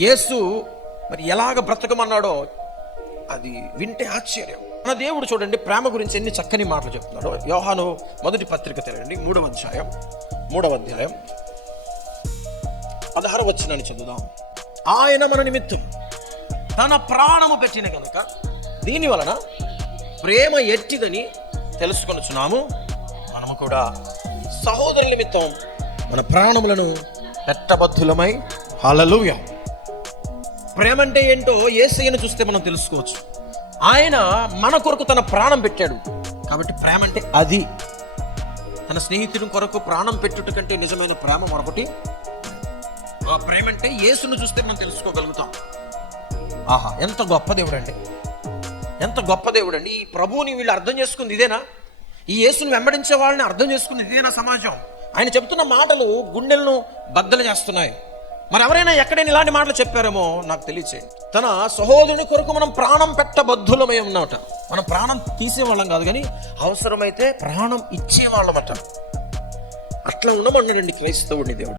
యేసు మరి ఎలాగ బ్రతకమన్నాడో అది వింటే ఆశ్చర్యం. మన దేవుడు చూడండి ప్రేమ గురించి ఎన్ని చక్కని మాటలు చెప్తున్నాడు. యోహాను మొదటి పత్రిక తెరండి, 3వ అధ్యాయం 16వ వచనాన్ని చదువుదాం. ఆయన మన నిమిత్తం తన ప్రాణము పెట్టిన కనుక దీని వలన ప్రేమ ఎట్టిదని తెలుసుకొనుచున్నాము. మనము కూడా సహోదరుల నిమిత్తం మన ప్రాణములను పెట్టబద్ధులమై. హల్లెలూయా. ప్రేమ అంటే ఏంటో యేసయ్యను చూస్తే మనం తెలుసుకోవచ్చు. ఆయన మన కొరకు తన ప్రాణం పెట్టాడు కాబట్టి ప్రేమ అంటే అది. తన స్నేహితుని కొరకు ప్రాణం పెట్టుట కంటే నిజమైన ప్రేమ మరొకటి. ఆ ప్రేమ అంటే యేసును చూస్తే మనం తెలుసుకోగలుగుతాం. ఆహా, ఎంత గొప్ప దేవుడు అండి, ఎంత గొప్ప దేవుడు అండి. ఈ ప్రభువుని వీళ్ళు అర్థం చేసుకుంది ఇదేనా? ఈ యేసుని వెంబడించే వాళ్ళని అర్థం చేసుకుంది ఇదేనా సమాజం? ఆయన చెబుతున్న మాటలు గుండెలను బద్దలు చేస్తున్నాయి. మరి ఎవరైనా ఎక్కడైనా ఇలాంటి మాటలు చెప్పారేమో నాకు తెలియచే. తన సహోదరుని కొరకు మనం ప్రాణం పెట్టబద్ధులమై ఉన్నట. మనం ప్రాణం తీసేవాళ్ళం కాదు, కానీ అవసరమైతే ప్రాణం ఇచ్చేవాళ్ళం అట. అట్లా ఉండమన్నాడండి క్రైస్తవుడిని దేవుడు.